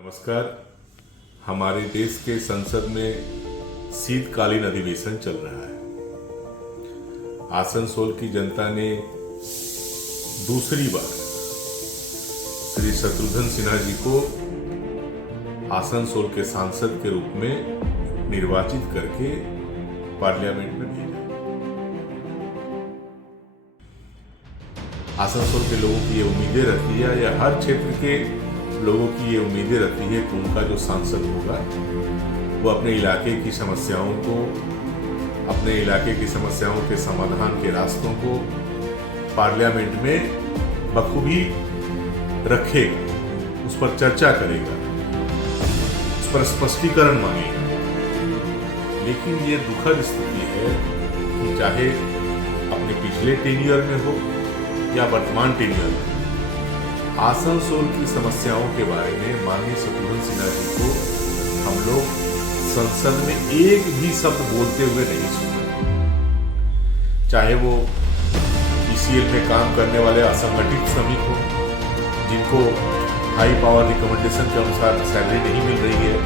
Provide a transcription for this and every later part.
नमस्कार। हमारे देश के संसद में शीतकालीन अधिवेशन चल रहा है। आसनसोल की जनता ने दूसरी बार श्री शत्रुघ्न सिन्हा जी को आसनसोल के सांसद के रूप में निर्वाचित करके पार्लियामेंट में भेजा। आसनसोल के लोगों की ये उम्मीदें रहती है, या हर क्षेत्र के लोगों की ये उम्मीदें रहती है कि उनका जो सांसद होगा वो अपने इलाके की समस्याओं को, अपने इलाके की समस्याओं के समाधान के रास्तों को पार्लियामेंट में बखूबी रखेगा, उस पर चर्चा करेगा, उस पर स्पष्टीकरण मांगेगा। लेकिन ये दुखद स्थिति है कि चाहे अपने पिछले टेन्योर में हो या वर्तमान टेन्योर में, आसनसोल की समस्याओं के बारे में माननीय शत्रुघ्न सिन्हा जी को हम लोग संसद में एक भी शब्द बोलते हुए नहीं सुने। चाहे वो ईसीएल में काम करने वाले असंगठित श्रमिक हो, जिनको हाई पावर रिकमेंडेशन के अनुसार सैलरी नहीं मिल रही है,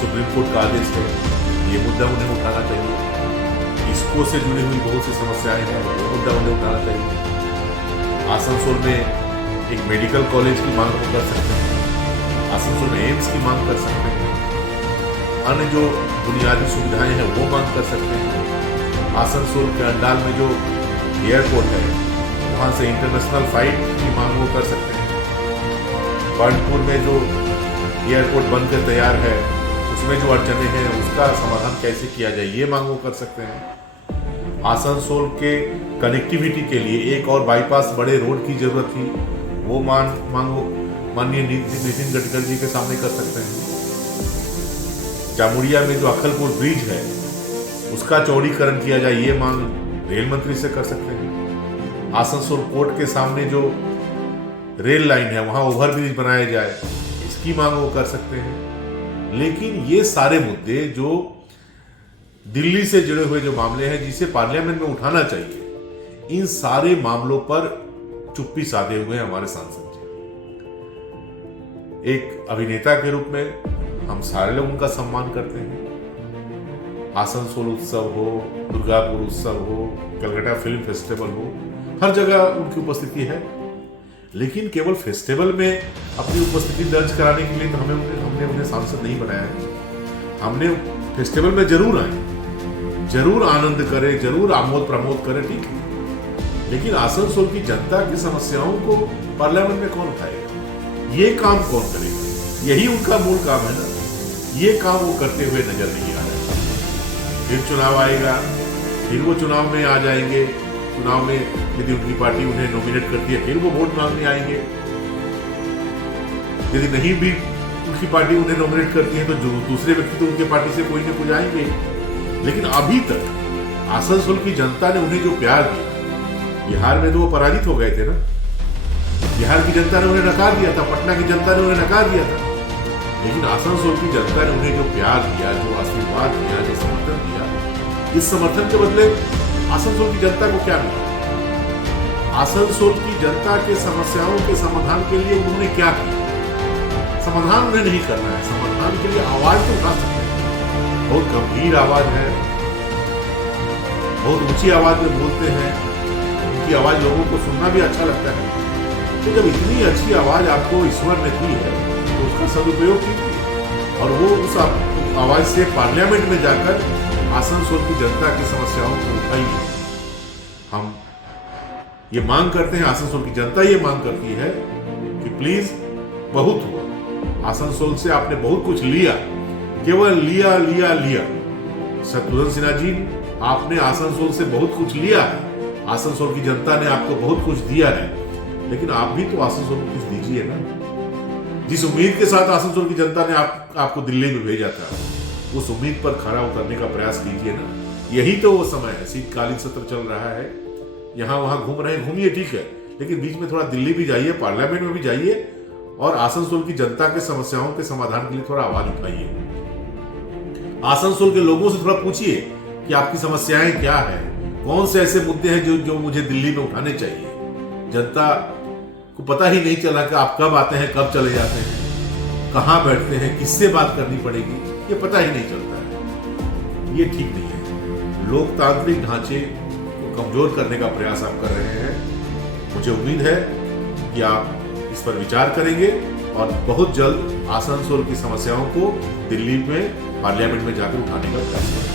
सुप्रीम कोर्ट का आदेश है, ये मुद्दा उन्हें उठाना चाहिए। इसको से जुड़ी हुई बहुत सी समस्याएं हैं, वो मुद्दा उन्हें उठाना चाहिए। आसनसोल में एक मेडिकल कॉलेज की मांग वो कर सकते हैं, आसनसोल में एम्स की मांग कर सकते हैं, अन्य जो बुनियादी सुविधाएं हैं वो मांग कर सकते हैं। आसनसोल के अंडाल में जो एयरपोर्ट है, वहाँ से इंटरनेशनल फ्लाइट की मांग वो कर सकते हैं। बर्नपुर में जो एयरपोर्ट बनकर तैयार है, उसमें जो अड़चने हैं उसका समाधान कैसे किया जाए, ये मांग वो कर सकते हैं। आसनसोल के कनेक्टिविटी के लिए एक और बाईपास बड़े रोड की जरूरत थी, वो मांगो माननीय नितिन गडकरी जी के सामने कर सकते हैं। जामुड़िया में जो अखलपुर ब्रिज है उसका चौड़ीकरण किया जाए, ये मांग रेल मंत्री से कर सकते हैं। आसनसोल पोर्ट के सामने जो रेल लाइन है वहां ओवरब्रिज बनाया जाए, इसकी मांग वो कर सकते हैं। लेकिन ये सारे मुद्दे जो दिल्ली से जुड़े हुए जो मामले हैं, जिसे पार्लियामेंट में उठाना चाहिए, इन सारे मामलों पर चुप्पी साधे हुए हमारे सांसद जी। एक अभिनेता के रूप में हम सारे लोग उनका सम्मान करते हैं। आसनसोल उत्सव हो, दुर्गापुर उत्सव हो, कलकत्ता फिल्म फेस्टिवल हो, हर जगह उनकी उपस्थिति है। लेकिन केवल फेस्टिवल में अपनी उपस्थिति दर्ज कराने के लिए तो हमने उन्हें सांसद नहीं बनाया है। हमने फेस्टिवल में जरूर आए, जरूर आनंद करें, जरूर आमोद प्रमोद करें, ठीक है। लेकिन आसनसोल की जनता की समस्याओं को पार्लियामेंट में कौन उठाएगा, ये काम कौन करेगा? यही उनका मूल काम है ना। ये काम वो करते हुए नजर नहीं आ रहे। फिर चुनाव आएगा, फिर वो चुनाव में आ जाएंगे। चुनाव में यदि उनकी पार्टी उन्हें नॉमिनेट करती है, फिर वो वोट मांगने आएंगे। यदि नहीं भी उनकी पार्टी उन्हें नॉमिनेट करती है, तो जो दूसरे व्यक्ति तो उनके पार्टी से कोई ना कोई आएंगे। लेकिन अभी तक आसनसोल की जनता ने उन्हें जो प्यार दिया, बिहार में तो वो पराजित हो गए थे ना, बिहार की जनता ने उन्हें नकार दिया था, पटना की जनता ने उन्हें नकार दिया था। लेकिन आसनसोल की जनता ने उन्हें जो प्यार दिया, जो आशीर्वाद दिया, जो समर्थन दिया, इस समर्थन के बदले आसनसोल की जनता को क्या मिला? आसनसोल की जनता के समस्याओं के समाधान के लिए उन्होंने क्या किया? समाधान उन्हें नहीं करना है, समाधान के लिए आवाज तो उठा सकते हैं। बहुत गंभीर आवाज है, बहुत ऊंची आवाज में बोलते हैं, उनकी आवाज लोगों को सुनना भी अच्छा लगता है। तो जब इतनी अच्छी आवाज आपको ईश्वर ने दी है, तो उसका सदुपयोग कीजिए और वो उस आवाज से पार्लियामेंट में जाकर आसनसोल की जनता की समस्याओं को उठाइए। हम ये मांग करते हैं, आसनसोल की जनता ये मांग करती है कि प्लीज, बहुत हुआ, आसनसोल से आपने बहुत कुछ लिया, केवल लिया लिया लिया। शत्रुघ्न सिन्हा जी, आपने आसनसोल से बहुत कुछ लिया है, आसनसोल की जनता ने आपको बहुत कुछ दिया है, लेकिन आप भी तो आसनसोल को कुछ दीजिए ना। जिस उम्मीद के साथ आसनसोल की जनता ने आपको दिल्ली में भेजा था, उस उम्मीद पर खरा उतरने का प्रयास कीजिए ना। यही तो वो समय है, शीतकालीन सत्र चल रहा है, यहाँ वहां घूम रहे हैं, घूमिए, ठीक है, लेकिन बीच में थोड़ा दिल्ली भी जाइए, पार्लियामेंट में भी जाइए और आसनसोल की जनता के समस्याओं के समाधान के लिए थोड़ा आवाज उठाइए। आसनसोल के लोगों से थोड़ा पूछिए कि आपकी समस्याएं क्या है, कौन से ऐसे मुद्दे हैं जो मुझे दिल्ली में उठाने चाहिए। जनता को पता ही नहीं चला कि आप कब आते हैं, कब चले जाते हैं, कहाँ बैठते हैं, किससे बात करनी पड़ेगी, ये पता ही नहीं चलता है। ये ठीक नहीं है। लोकतांत्रिक ढांचे को कमजोर करने का प्रयास आप कर रहे हैं। मुझे उम्मीद है कि आप इस पर विचार करेंगे और बहुत जल्द आसनसोल की समस्याओं को दिल्ली में पार्लियामेंट में जाकर उठाने का प्रयास करेंगे।